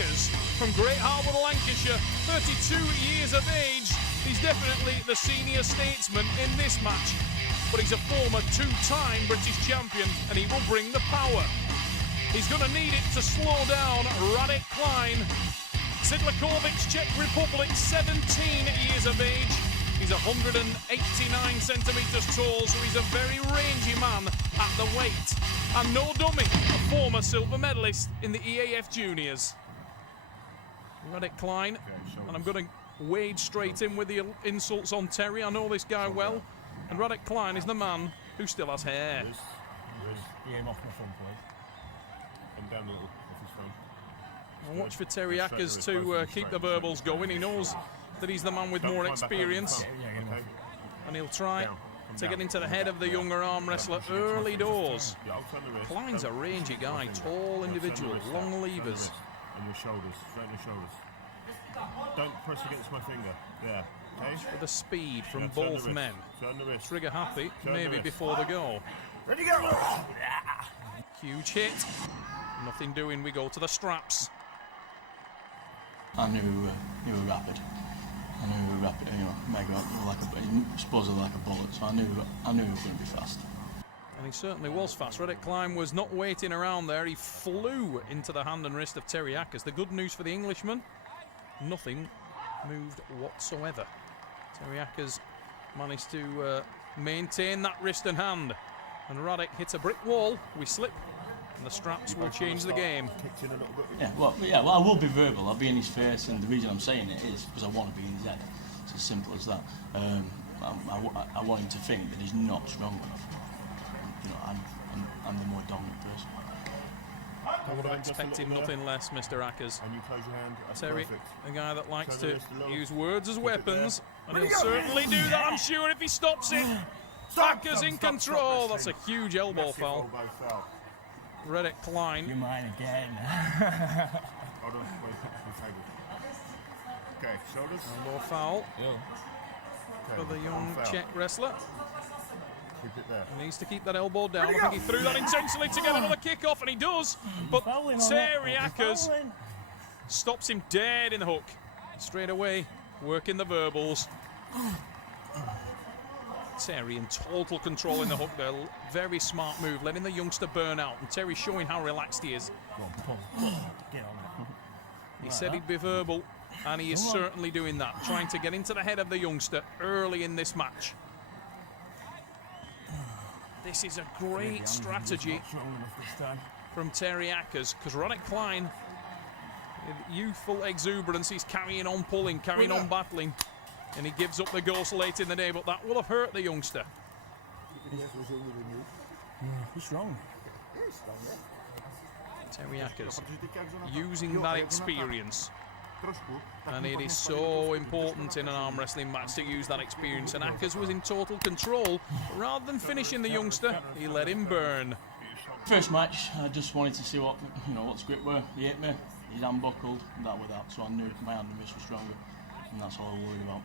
Ackers from Great Harwood, Lancashire, 32 years of age. He's definitely the senior statesman in this match, but he's a former two-time British champion and he will bring the power. He's going to need it to slow down Radek Klein. CZECH, Czech Republic, 17 years of age. He's 189 centimetres tall, so he's a very rangy man at the weight. And no dummy, a former silver medalist in the EAF Juniors. Radek Klein, and I'm going to wade straight in with the insults on Terry. I know this guy well. And Radek Klein is the man who still has hair. Aim off my front, please. And down a little off his front. Well, watch for Terry Ackers to keep the verbals going. He knows that he's the man with more experience. And he'll try to get into the head of the younger arm wrestler early doors. Klein's a rangy guy, tall individual, long levers. And your shoulders, straighten your shoulders. Don't press against my finger. There. Okay. For the speed from both men. Trigger happy, maybe before the go. Ready, go! Huge hit. Nothing doing, we go to the straps. I knew we were rapid. I knew we were rapid, you know, mega, supposedly like a bullet, so I knew we were going to be fast. And he certainly was fast. Radek Klein was not waiting around there. He flew into the hand and wrist of Terry Ackers. The good news for the Englishman, nothing moved whatsoever. Terry Ackers managed to maintain that wrist and hand. And Radek hits a brick wall. We slip. And the straps will change the game. Yeah, well, I will be verbal. I'll be in his face, and the reason I'm saying it is because I want to be in his head. It's as simple as that. I want him to think that he's not strong enough. You know, I'm the more dominant person. I would have expected nothing less, Mr. Ackers. And you close your hand. Terry, a guy that likes to use words as weapons, and he'll certainly do that, I'm sure, if he stops it. Ackers in control. That's a huge elbow foul. Radek Klein. You're mine again. Hold on, wait, okay, shoulders. Elbow foul for the young Czech wrestler. Keep it there. He needs to keep that elbow down. I think he threw that intentionally to get another kick off, and he does. But Terry Ackers stops him dead in the hook. Straight away, working the verbals. Terry in total control in the hook there. Very smart move, letting the youngster burn out. And Terry showing how relaxed he is. He said he'd be verbal, and he is certainly doing that. Trying to get into the head of the youngster early in this match. This is a great strategy from Terry Ackers, because Radek Klein, with youthful exuberance, he's carrying on pulling, carrying on battling. And he gives up the ghost late in the day, but that will have hurt the youngster. He's strong. Terry Ackers using that experience. And it is so important in an arm wrestling match to use that experience. And Ackers was in total control. But rather than finishing the youngster, he let him burn. First match, I just wanted to see what the script were. He hit me, he's unbuckled, that with that. So I knew my hand and wrist was stronger. And that's all I was worried about.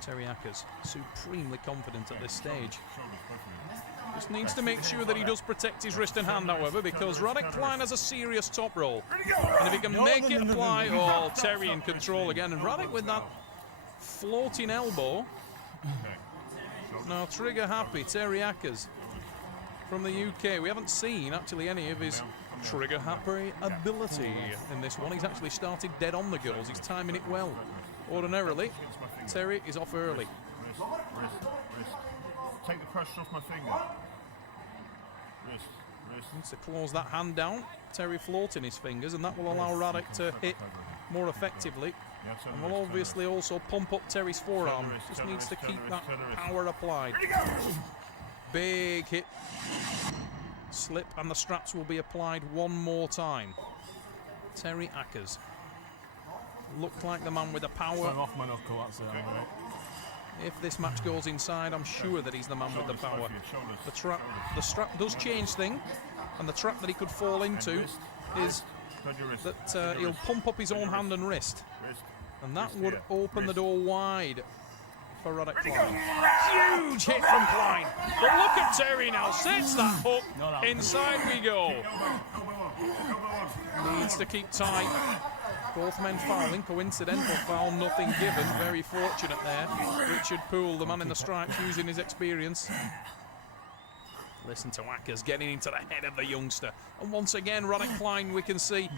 Terry Ackers, supremely confident at this stage. Just needs to make sure that he does protect his wrist and hand, however, because Radek Klein has a serious top roll. And if he can make it apply, oh, Terry in control again. And Radek with that floating elbow. Now trigger happy, Terry Ackers from the UK. We haven't seen actually any of his trigger happy ability in this one. He's actually started dead on the goals. He's timing it well. Ordinarily, Terry is off early. Wrist. Take the pressure off my finger. Wrist. Needs to close that hand down. Terry floating his fingers, and that will allow Radek to hit more effectively. And will obviously also pump up Terry's forearm. Just needs to keep that power applied. Big hit. Slip, and the straps will be applied one more time. Terry Ackers looked like the man with the power. Off my knuckle, that's it. If this match goes inside, I'm sure that he's the man with the power. The strap does change things, and the trap that he could fall into is that he'll pump up his own hand and wrist, and that would open the door wide for Radek Klein. Huge hit from Klein, but look at Terry now, sets that hook, inside we go. Needs to keep tight. Both men fouling, coincidental foul, nothing given. Very fortunate there. Richard Poole, the man in the stripes, using his experience. Listen to Ackers getting into the head of the youngster. And once again, Radek Klein, we can see,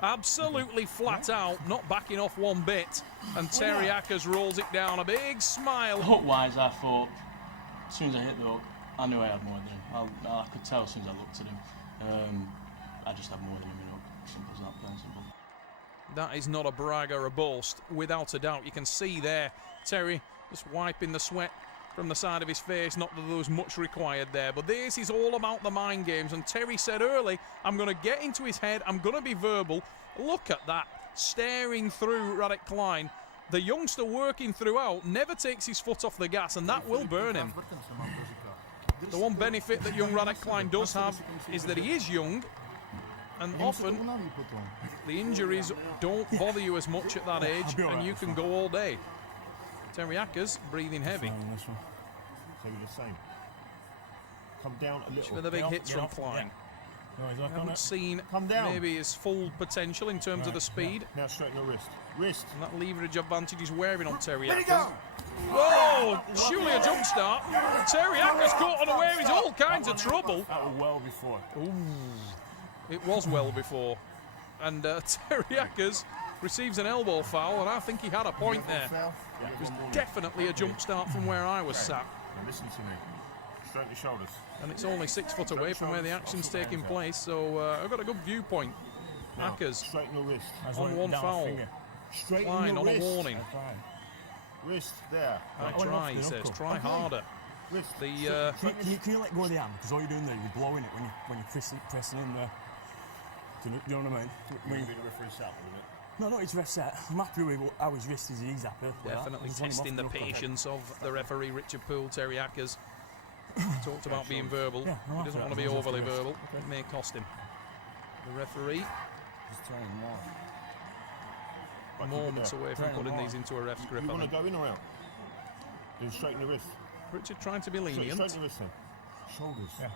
absolutely flat out, not backing off one bit. And Terry Ackers rolls it down, a big smile. Hook-wise, I thought, as soon as I hit the hook, I knew I had more than him. I could tell as soon as I looked at him. I just had more than him in hook. Simple as that, plain simple. That is not a brag or a boast, without a doubt. You can see there, Terry just wiping the sweat from the side of his face. Not that there was much required there, but this is all about the mind games. And Terry said early, I'm going to get into his head, I'm going to be verbal. Look at that, staring through Radek Klein. The youngster working throughout, never takes his foot off the gas, and that will burn him. The one benefit that young Radek Klein does have is that he is young, and often the injuries don't bother you as much at that age, and you can go all day. Terry Ackers breathing heavy. So we're the same. Come down a little. With the big hits from Klein. No, Haven't seen maybe his full potential in terms of the speed. Now straighten the wrist. Wrist. And that leverage advantage he's wearing on Terry Ackers. Whoa! Surely a jump start. Terry Ackers caught unaware. He's all kinds of trouble. That was well before. Ooh. It was well before. And Terry Ackers receives an elbow foul, and I think he had a point there. It was definitely a jump start from where I was sat. Now listen to me. Straighten your shoulders. And it's only 6 foot away from where the action's taking place, so I've got a good viewpoint. Now, Ackers straighten the wrist. on one foul. Straighten Klein the on a wrist. warning. Wrist there. I try, he says. Try harder. Wrist. The Can you let go of the hand? Because all you're doing there, you're blowing it when you're pressing in there. Do you know what I mean? You're going to be the referee sat, isn't it? No, it's ref set. I'm happy with how his wrist is. He's happy. definitely testing the patience of the referee, Richard Poole. Terry Ackers talked about being verbal. Yeah, He doesn't want to be overly verbal. It may cost him. The referee, Just trying more. moments away from putting these into a ref's grip. You I want to think. go in or out? Then straighten the wrist. Richard trying to be lenient. Straighten the wrist then. Shoulders. Yeah.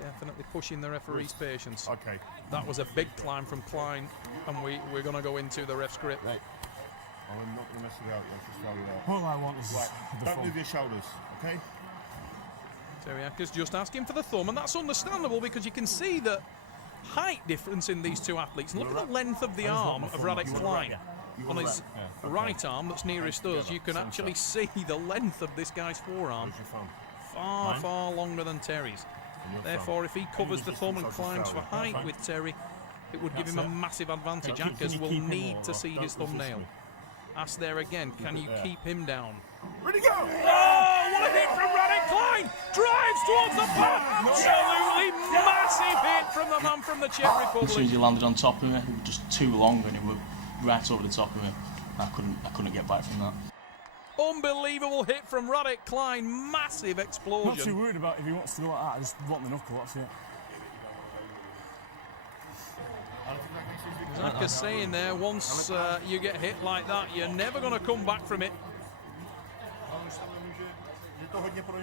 Definitely pushing the referee's patience. Okay. That was a big climb from Klein, and we're going to go into the ref's grip. Right. I'm not going to mess it out. Let's just go with All I want is that. the Don't fun. move your shoulders, okay? Terry Ackers just asking for the thumb, and that's understandable because you can see the height difference in these two athletes. And look at the length of the arm of Radek Klein. On his right arm that's nearest us, you can actually see the length of this guy's forearm. Where's your thumb? Far, far longer than Terry's. And your Therefore, if he covers the thumb and Just climbs for shoulder. height with Terry, it would give him a massive advantage. Can you Ackers will keep him need or to see his don't resist thumbnail. me. Ask there again, can you keep him down? Ready, go! Oh, what a hit from Radek Klein! Drives towards the path! Absolutely massive hit from the man from the Czech As soon as Republic. he landed on top of me, it was just too long and it was right over the top of me. I couldn't get back from that. Unbelievable hit from Radek Klein, massive Not too explosion. worried about if he wants to go like that. I just want the knuckle, that's it. Ackers saying there, once you get hit like that, you're never going to come back from it.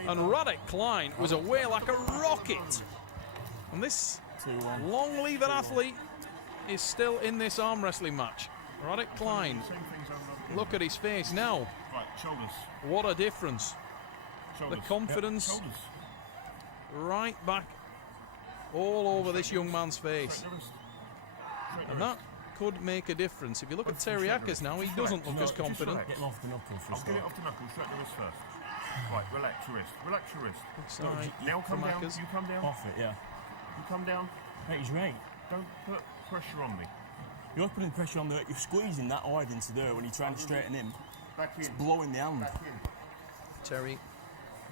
And Radek Klein was away like a rocket. And this 2-1. long lever athlete is still in this arm wrestling match. Radek Klein, Same things over and over. look at his face now. Right, shoulders. What a difference. Shoulders. The confidence Shoulders. right back all over this young man's face. Straighten the wrist. Straighten And the that could make a difference. If you look at Terry Ackers now, he doesn't look as confident. Get him off the knuckle for a I'll get it start. off the knuckle, straighten the wrist first. Right, relax your wrist. Relax your wrist. Side Now come from down. Ackers. You come down. Off it, yeah. You come down. Mate, he's right. Don't put pressure on me. You're putting pressure on the... You're squeezing that hard into there when you're trying to straighten him. Back in. Blowing the hand. Back in. Terry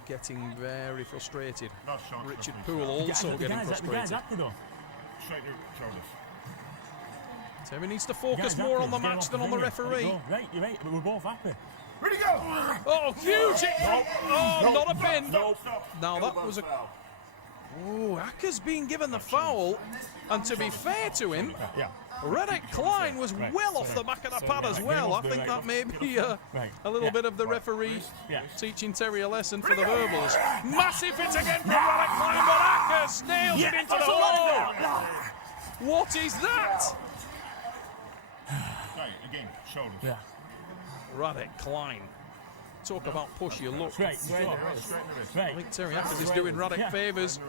getting very frustrated. Last chance. Richard referee, Poole sir. also getting The guy's frustrated. happy though. Straighten your shoulders. Terry needs to The focus guy's more happy. on the Get him match off than on the finger. Let it referee. go. Right, you're right, but we're both happy. Ready, go! Oh, huge hit from... Oh, not a pin. No, stop. Now that Elbow was a... foul. Oh, Ackers being given the foul. And to be fair to him, Yeah. Radek Klein was well off the back of the pad as well. I think that may be a little bit of the referee Yeah. teaching Terry a lesson for the verbals. Massive hit again from Radek Klein, but Ackers nails it into the hole. What is that? Okay, again, shoulders. Yeah. Radek Klein. Talk about push your luck. Straight. Straight in the wrist. I think Terry Ackers is doing Radek favours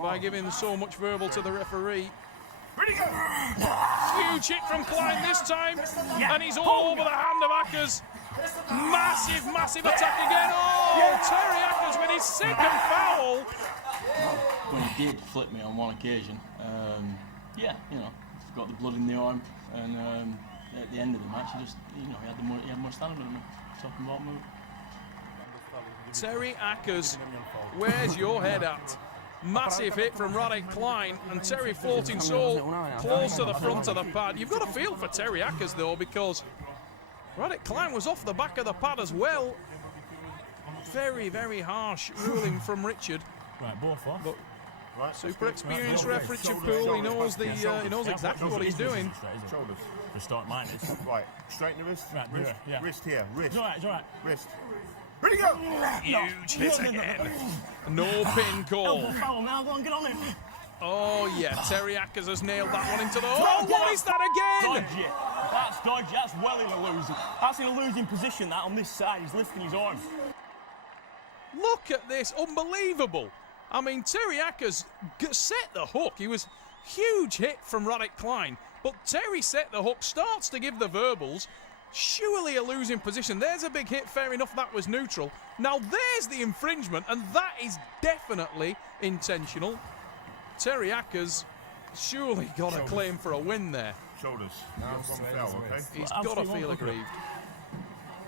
by giving so much verbal to the referee. Ready, go! Huge hit from Klein this time, and he's all over the hand of Ackers. Massive, massive attack again. Oh, Terry Ackers with his second foul. When he did flip me on one occasion, yeah, you know, got the blood in the arm, and at the end of the match, he just, you know, he had more stamina than me. Talking about move. Terry Ackers, where's your head at? Massive hit from Radek Klein, and Terry floating so close to the front of the pad. You've got to feel for Terry Ackers though, because Radek Klein was off the back of the pad as well. Very, very harsh ruling from Richard. Right, both off. But Right, super experienced ref Richard Poole. He knows he knows exactly what he's doing. Shoulders. The start mine is. Right, straighten the wrist. Right, Wrist, yeah. wrist here, wrist. It's alright, Wrist. Ready, go! Huge hit again. No pin call. Elbow foul now, go on, get on it. Oh yeah, Terry Ackers has nailed that one into the... Oh, what is that again? Dodgy. That's dodgy, that's well in a losing. That's in a losing position, that on this side. He's lifting his arm. Look at this, unbelievable. I mean, Terry Ackers set the hook. He was huge hit from Radek Klein, but Terry set the hook, starts to give the verbals. Surely a losing position. There's a big hit, fair enough, that was neutral. Now there's the infringement, and that is definitely intentional. Terry Ackers surely got a claim for a win there. Shoulders. Now one foul, okay? He's got to feel aggrieved.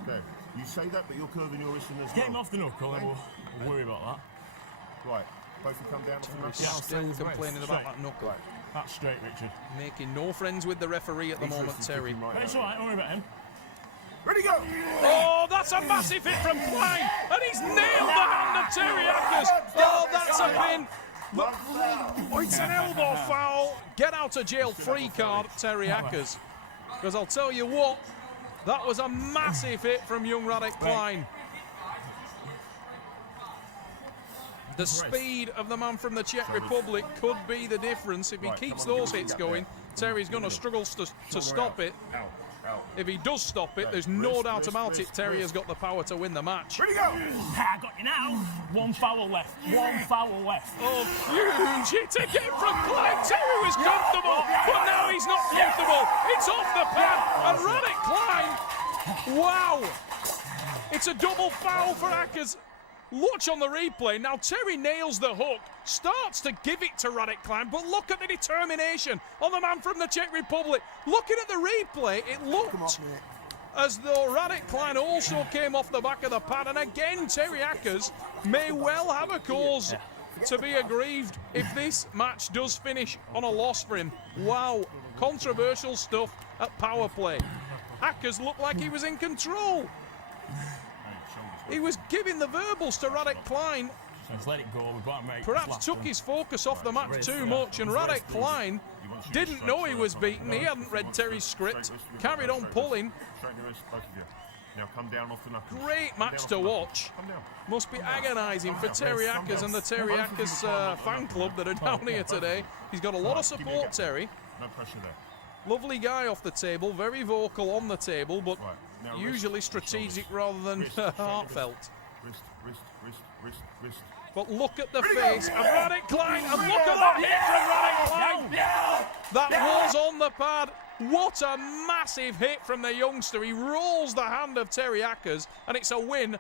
Okay. You say that, but you're curving your wrist in as well. Get him off the knuckle, and we'll worry about that. Right. Both of you come down off the knuckle. Still complaining about that knuckle. Right. That's straight, Richard. Making no friends with the referee at the moment, Terry. Right It's alright, don't worry about him. Ready, go! Oh, that's a massive hit from Klein, and he's nailed the hand of Terry Ackers. Oh, that's a pin. But, oh, it's an elbow foul. Get out of jail free card, Terry Ackers. Because I'll tell you what, that was a massive hit from young Radek Klein. The speed of the man from the Czech Republic could be the difference. If he keeps those hits going, Terry's going to struggle to stop it. If he does stop it, there's no doubt about it, Terry has got the power to win the match. Ready, go! I got you now. One foul left. One foul left. Oh, huge hit again from Klein. Terry was comfortable, but now he's not comfortable. It's off the pad, and Radek Klein, wow. It's a double foul for Ackers. Watch on the replay. Now Terry nails the hook, starts to give it to Radek Klein, but look at the determination on the man from the Czech Republic. Looking at the replay, it looked as though Radek Klein also came off the back of the pad, and again Terry Ackers may well have a cause to be aggrieved if this match does finish on a loss for him. Wow, controversial stuff at power play. Ackers looked like he was in control. He was giving the verbals to Radek Klein. Just let it go. We've got to make Perhaps took his focus off the match too much, and Radek Klein didn't know he was beaten. He hadn't read Terry's script, carried on pulling. Straighten the wrist, both of you. Now come down off the knuckles. Great match to watch. Come down. Must be agonising for Terry Ackers and the Terry Ackers fan club that are down here today. He's got a lot of support, Terry. No pressure there. Lovely guy off the table, very vocal on the table, but Right. Now usually wrist, strategic shoulders. rather than Wrist, straighten the heartfelt. Wrist, wrist, wrist, wrist, wrist. But look at the face of Radek Klein, and look at that hit from Radek Klein. That was on the pad. What a massive hit from the youngster. He rolls the hand of Terry Ackers, and it's a win